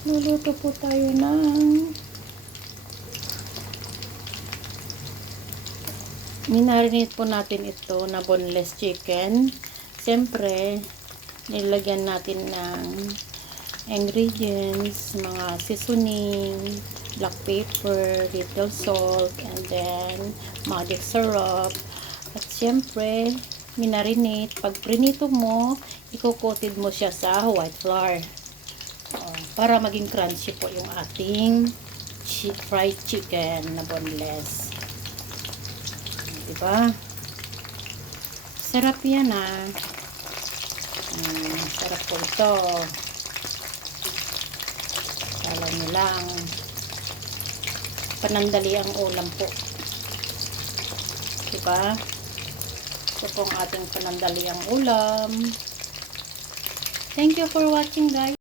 Luluto po tayo ng minarinate po natin ito na boneless chicken. Siyempre, nilagyan natin ng ingredients, mga seasoning, black pepper, little salt, and then magic syrup. At siyempre, minarinate. Pag prinito mo, ikukotid mo siya sa white flour. Para maging crunchy po yung ating fried chicken na boneless. Diba? Sarap yan ah. Sarap po ito. Kala nyo lang. Panandali ang ulam po. Diba? Ito pong ating panandali ang ulam. Thank you for watching guys.